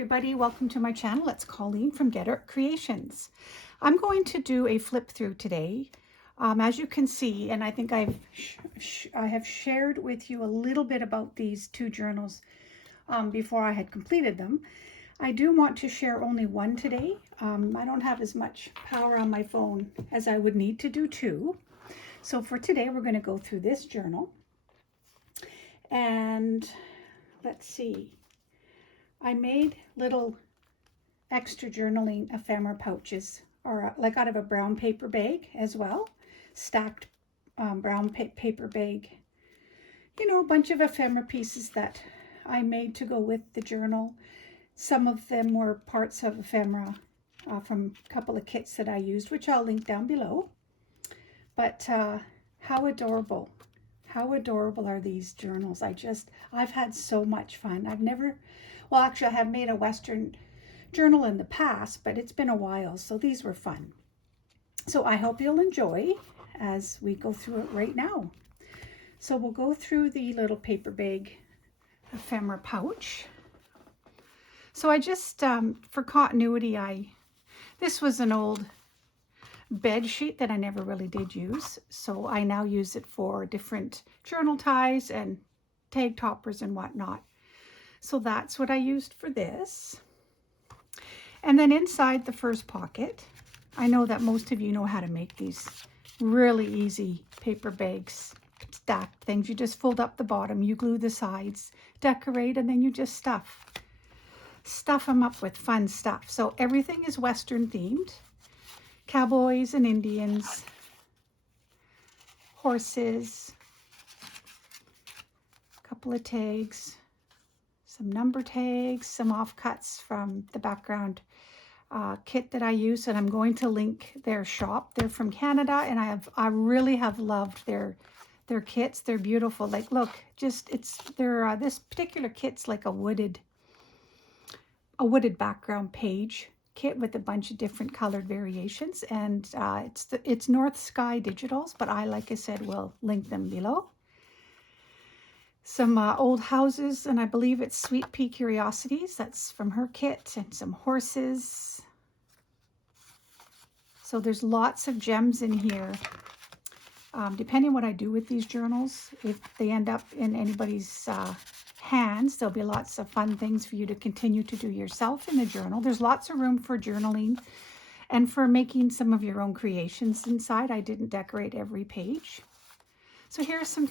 everybody, welcome to my channel. It's Colleen from Get Art Creations. I'm going to do a flip through today. As you can see, and I think I have shared with you a little bit about these two journals before I had completed them. I do want to share only one today. I don't have as much power on my phone as I would need to do two. So for today, we're going to go through this journal. And let's see. I made little extra journaling ephemera pouches, or like out of a brown paper bag as well. Stacked brown paper bag. You know, a bunch of ephemera pieces that I made to go with the journal. Some of them were parts of ephemera from a couple of kits that I used, which I'll link down below. But how adorable. How adorable are these journals? I've had so much fun. Well, actually, I have made a Western journal in the past, but it's been a while, so these were fun. So I hope you'll enjoy as we go through it right now. So we'll go through the little paper bag ephemera pouch. So I just, for continuity, this was an old bed sheet that I never really did use, so I now use it for different journal ties and tag toppers and whatnot. So that's what I used for this. And then inside the first pocket, I know that most of you know how to make these really easy paper bags, stacked things. You just fold up the bottom, you glue the sides, decorate, and then you just stuff them up with fun stuff. So everything is Western themed. Cowboys and Indians, horses, a couple of tags, some number tags, some offcuts from the background kit that I use, and I'm going to link their shop. They're from Canada, and I really have loved their kits. They're beautiful. Like, look, this particular kit's like a wooded background page kit with a bunch of different colored variations, and it's North Sky Digitals, but like I said, will link them below. Some old houses, and I believe it's Sweet Pea Curiosities. That's from her kit, and some horses. So there's lots of gems in here. Depending on what I do with these journals, if they end up in anybody's hands, there'll be lots of fun things for you to continue to do yourself in the journal. There's lots of room for journaling and for making some of your own creations inside. I didn't decorate every page. So here's some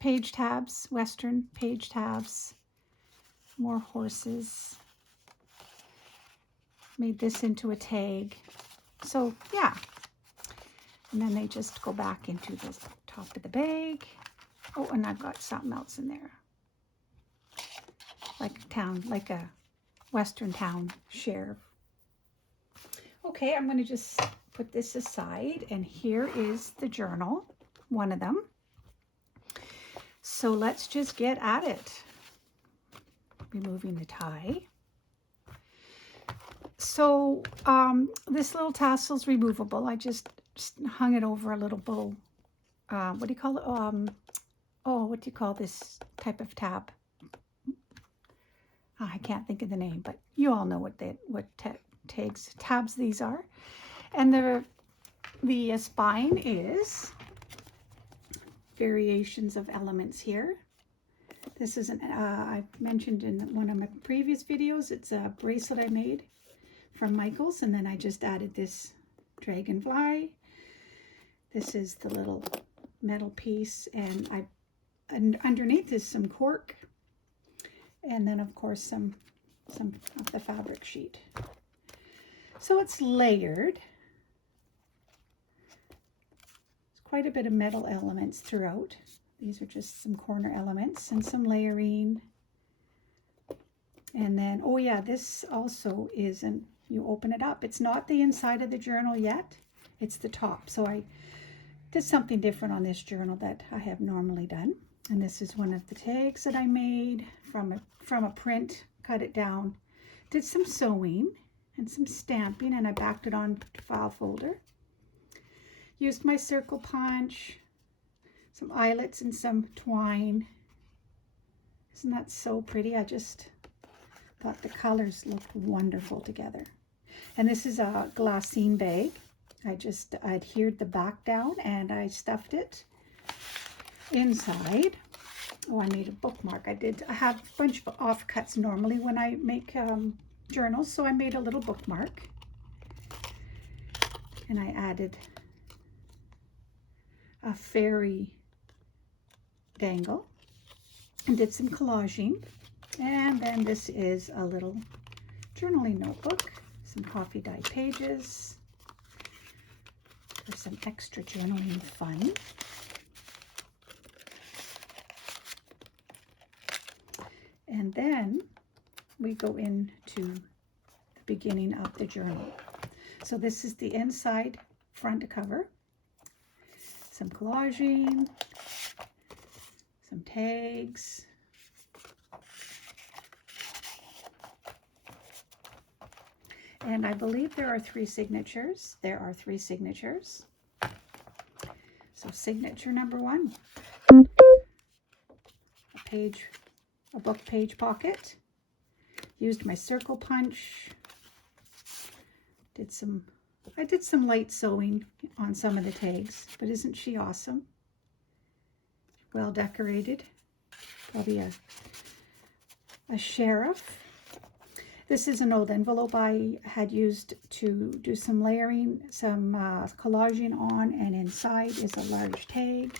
page tabs, Western page tabs, more horses. Made this into a tag. So yeah, and then they just go back into the top of the bag. Oh, and I've got something else in there, like a Western town share. Okay, I'm going to just put this aside, and here is the journal, one of them. So let's just get at it. Removing the tie. So this little tassel's removable. I just hung it over a little bow. What do you call it? What do you call this type of tab? I can't think of the name, but you all know what tabs these are. And the spine is variations of elements here. This is I've mentioned in one of my previous videos, it's a bracelet I made from Michaels, and then I just added this dragonfly. This is the little metal piece, and underneath is some cork, and then of course some of the fabric sheet. So it's layered. There's quite a bit of metal elements throughout. These are just some corner elements and some layering. And then, oh yeah, this also isn't, you open it up. It's not the inside of the journal yet. It's the top. So I did something different on this journal that I have normally done. And this is one of the tags that I made from a print, cut it down, did some sewing and some stamping, and I backed it on to file folder. Used my circle punch, some eyelets and some twine. Isn't that so pretty? I just Thought the colors looked wonderful together. And this is a glassine bag. I adhered the back down and I stuffed it inside. Oh, I made a bookmark. I have a bunch of offcuts normally when I make journals, so I made a little bookmark. And I added a fairy dangle and did some collaging. And then this is a little journaling notebook, some coffee dye pages for some extra journaling fun. And then we go into the beginning of the journal. So this is the inside front cover. Some collaging, some tags. And I believe there are 3 signatures. There are 3 signatures. So signature number 1, a book page pocket. Used my circle punch. I did some light sewing on some of the tags, but isn't she awesome? Well decorated. Probably a sheriff. This is an old envelope I had used to do some layering, some collaging on, and inside is a large tag.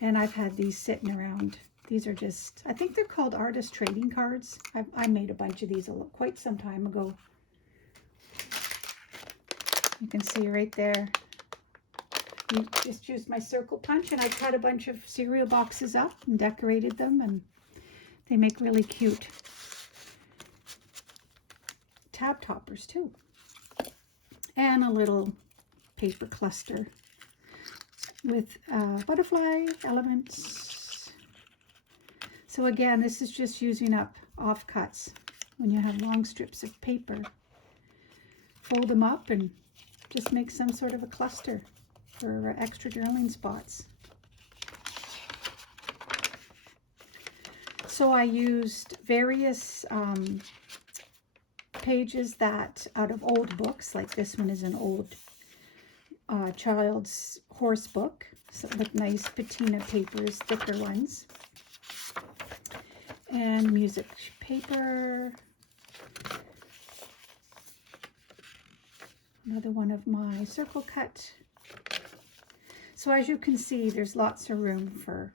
And I've had these sitting around. These are just, I think they're called artist trading cards. I made a bunch of these quite some time ago. You can see right there. You just used my circle punch and I cut a bunch of cereal boxes up and decorated them, and they make really cute tab toppers too. And a little paper cluster with butterfly elements. So again, this is just using up offcuts. When you have long strips of paper, fold them up and just make some sort of a cluster for extra journaling spots. So I used various pages that out of old books, like this one is an old child's horse book, so with nice patina papers, thicker ones, and music paper. Another one of my circle cut. So as you can see, there's lots of room for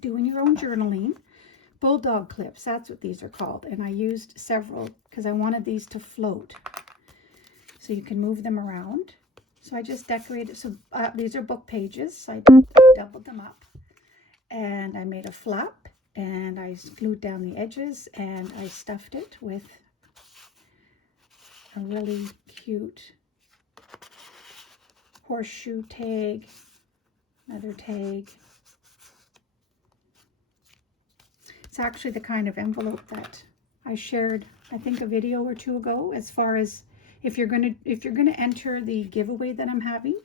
doing your own journaling. Bulldog clips, that's what these are called. And I used several because I wanted these to float, so you can move them around. So I just decorated. So these are book pages. So I doubled them up and I made a flap and I glued down the edges and I stuffed it with a really cute horseshoe tag, another tag. It's actually the kind of envelope that I shared, I think, a video or 2 ago, as far as if you're gonna enter the giveaway that I'm having,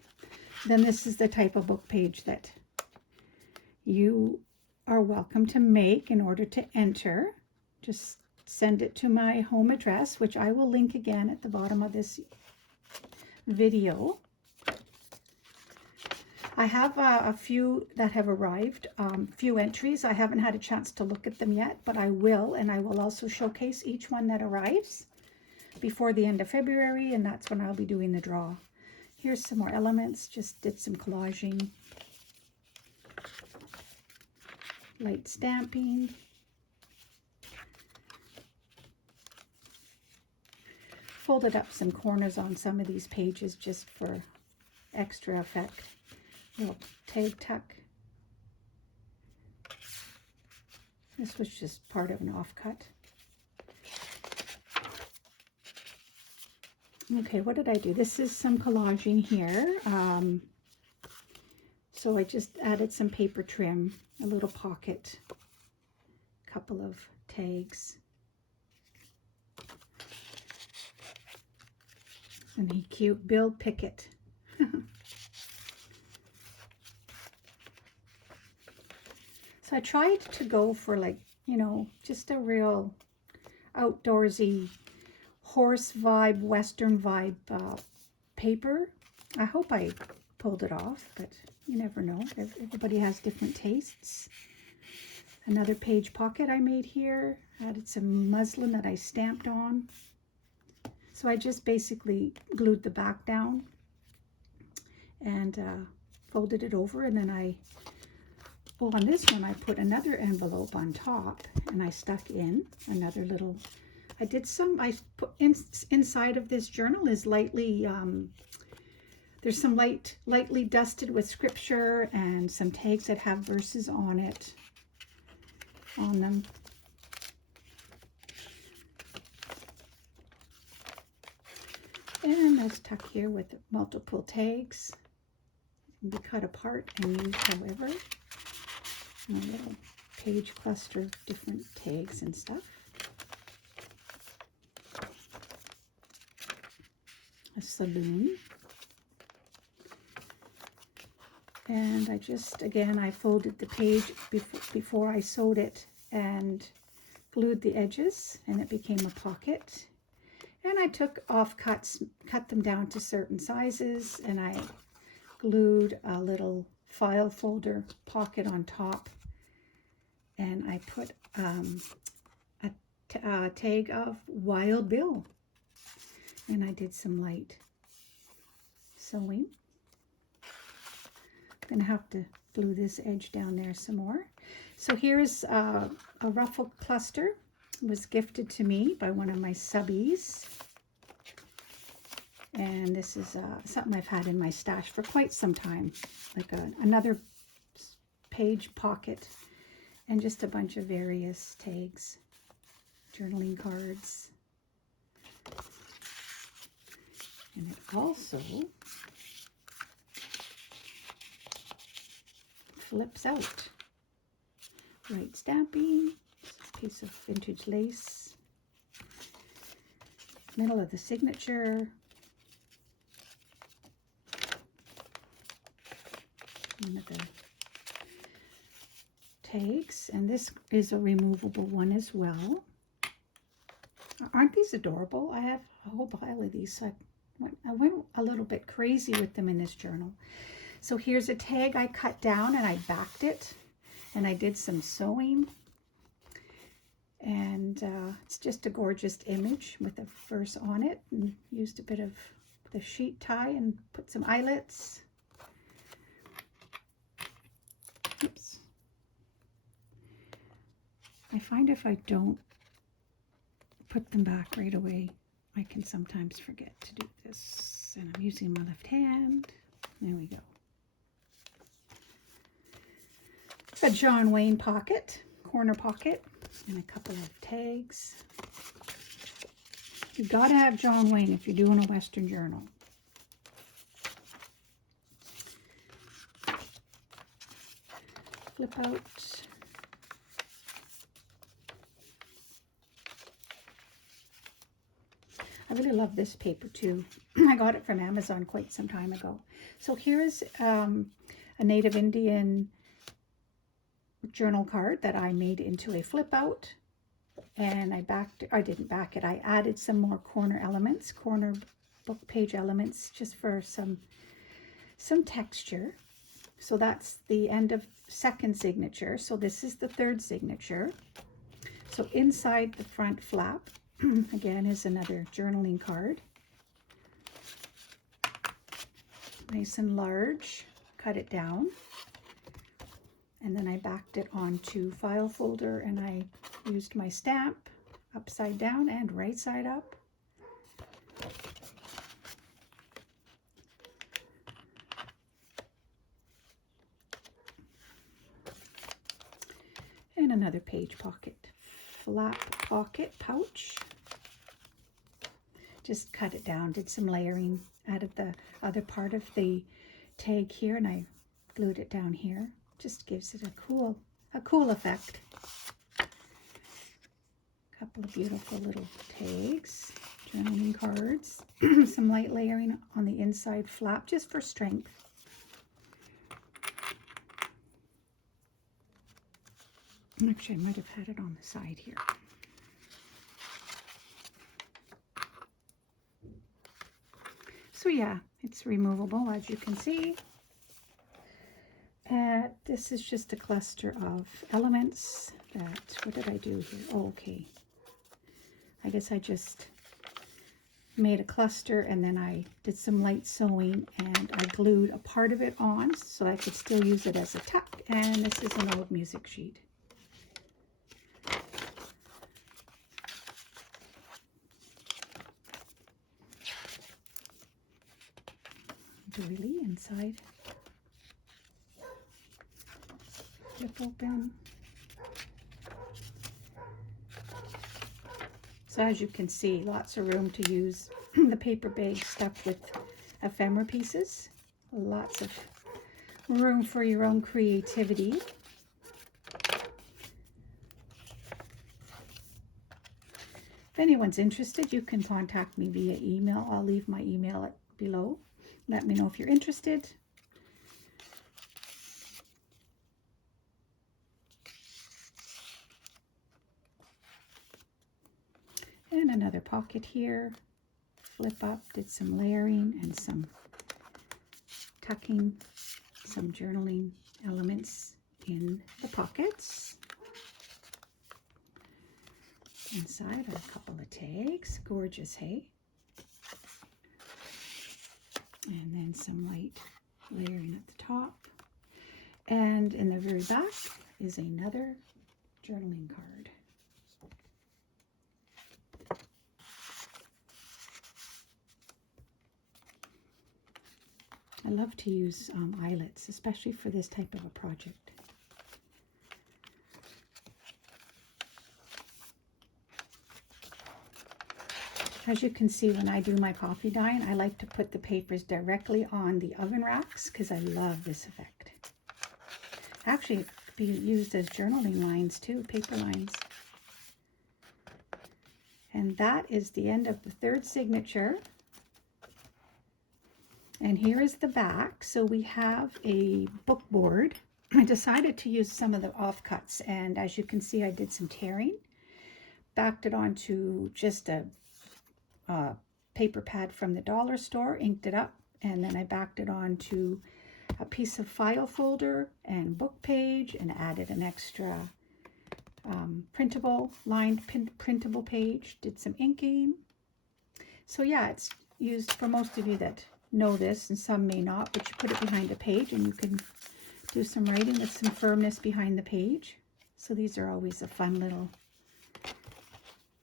then this is the type of book page that you are welcome to make in order to enter. Just send it to my home address, which I will link again at the bottom of this video. I have a few that have arrived, few entries. I haven't had a chance to look at them yet, but I will, and I will also showcase each one that arrives before the end of February, and that's when I'll be doing the draw. Here's some more elements, just did some collaging, light stamping. Folded up some corners on some of these pages just for extra effect. Little tag tuck. This was just part of an offcut. Okay, what did I do? This is some collaging here. So I just added some paper trim, a little pocket, a couple of tags. Isn't he cute? Bill Pickett. So I tried to go for, like, you know, just a real outdoorsy horse vibe, Western vibe paper. I hope I pulled it off, but you never know. Everybody has different tastes. Another page pocket I made here. Added some muslin that I stamped on. So I just basically glued the back down and folded it over, and then on this one I put another envelope on top, and I stuck in another little, I put inside of this journal is lightly, there's some lightly dusted with scripture and some tags that have verses on them. And this tuck here with multiple tags. Can be cut apart and used however. And a little page cluster of different tags and stuff. A saloon. And I just, again, I folded the page before I sewed it and glued the edges, and it became a pocket. And I took off cuts, cut them down to certain sizes, and I glued a little file folder pocket on top, and I put a tag of Wild Bill, and I did some light sewing. I'm gonna have to glue this edge down there some more. So here's a ruffle cluster. It was gifted to me by one of my subbies. And this is something I've had in my stash for quite some time. Like another page pocket and just a bunch of various tags, journaling cards. And it also flips out. Right stamping, piece of vintage lace, middle of the signature, one of the tags, and this is a removable one as well. Aren't these adorable? I have a whole pile of these, so I went a little bit crazy with them in this journal. So here's a tag I cut down and I backed it, and I did some sewing, and it's just a gorgeous image with a verse on it, and used a bit of the sheet tie and put some eyelets. Oops. I find if I don't put them back right away, I can sometimes forget to do this, and I'm using my left hand. There we go. A John Wayne pocket, corner pocket, and a couple of tags. You've got to have John Wayne if you're doing a Western journal. Flip out. I really love this paper too. I got it from Amazon quite some time ago. So here's a Native Indian journal card that I made into a flip out, and I didn't back it. I added some more corner elements, corner book page elements, just for some texture. So that's the end of second signature. So this is the third signature. So inside the front flap, again, is another journaling card. Nice and large, cut it down. And then I backed it onto file folder, and I used my stamp upside down and right side up. And another page pocket, flap pocket pouch. Just cut it down, did some layering, added the other part of the tag here, and I glued it down here. Just gives it a cool effect. Couple of beautiful little tags, journaling cards, some light layering on the inside flap just for strength. Actually, I might have had it on the side here. So yeah, it's removable, as you can see. This is just a cluster of elements that, what did I do here? Oh, okay. I guess I just made a cluster and then I did some light sewing and I glued a part of it on so I could still use it as a tuck. And this is an old music sheet. Doily inside. Flip open. So as you can see, lots of room to use the paper bag stuffed with ephemera pieces. Lots of room for your own creativity. If anyone's interested, you can contact me via email. I'll leave my email below. Let me know if you're interested. And another pocket here. Flip up, did some layering and some tucking, some journaling elements in the pockets. Inside are a couple of tags, gorgeous, hey? And then some light layering at the top. And in the very back is another journaling card. I love to use eyelets, especially for this type of a project. As you can see, when I do my coffee dyeing, I like to put the papers directly on the oven racks because I love this effect. Actually, it could be used as journaling lines too, paper lines. And that is the end of the third signature. And here is the back. So we have a book board. I decided to use some of the offcuts, and as you can see, I did some tearing. Backed it onto just a paper pad from the dollar store, inked it up, and then I backed it onto a piece of file folder and book page, and added an extra printable, lined printable page. Did some inking. So yeah, it's used for most of you that know this, and some may not, but you put it behind a page and you can do some writing with some firmness behind the page. So these are always a fun little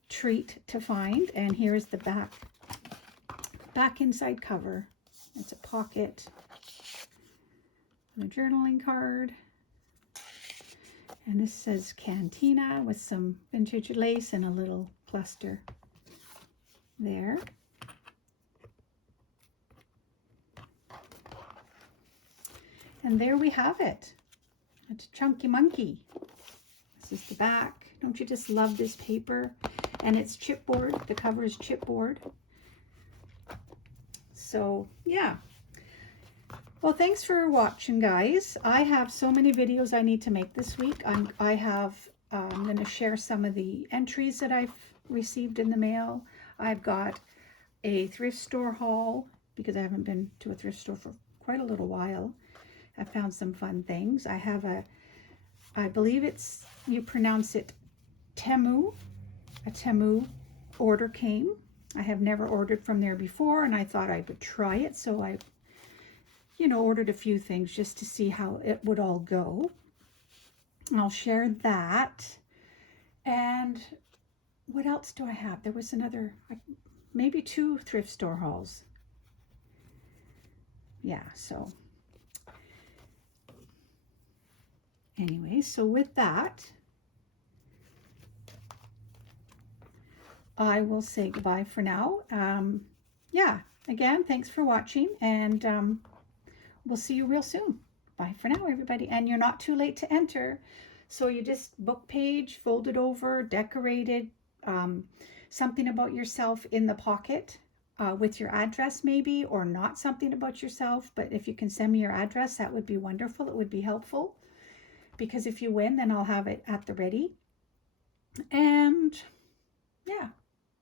treat to find. And here's the back inside cover. It's a pocket and a journaling card. And this says Cantina with some vintage lace and a little cluster there. And there we have it. It's a chunky monkey. This is the back. Don't you just love this paper? And it's chipboard. The cover is chipboard. So yeah. Well, thanks for watching, guys. I have so many videos I need to make this week. I'm going to share some of the entries that I've received in the mail. I've got a thrift store haul because I haven't been to a thrift store for quite a little while. I found some fun things. I have I believe you pronounce it Temu. A Temu order came. I have never ordered from there before, and I thought I would try it. So I, ordered a few things just to see how it would all go. I'll share that. And what else do I have? There was another, maybe 2 thrift store hauls. Yeah, so anyway, so with that, I will say goodbye for now. Yeah, again, thanks for watching, and we'll see you real soon. Bye for now, everybody. And you're not too late to enter. So you just book page, fold it over, decorated, something about yourself in the pocket with your address maybe, or not something about yourself. But if you can send me your address, that would be wonderful. It would be helpful. because if you win, then I'll have it at the ready. And yeah,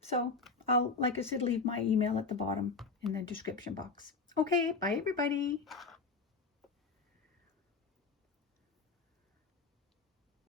so I'll, like I said, leave my email at the bottom in the description box. Okay, bye everybody.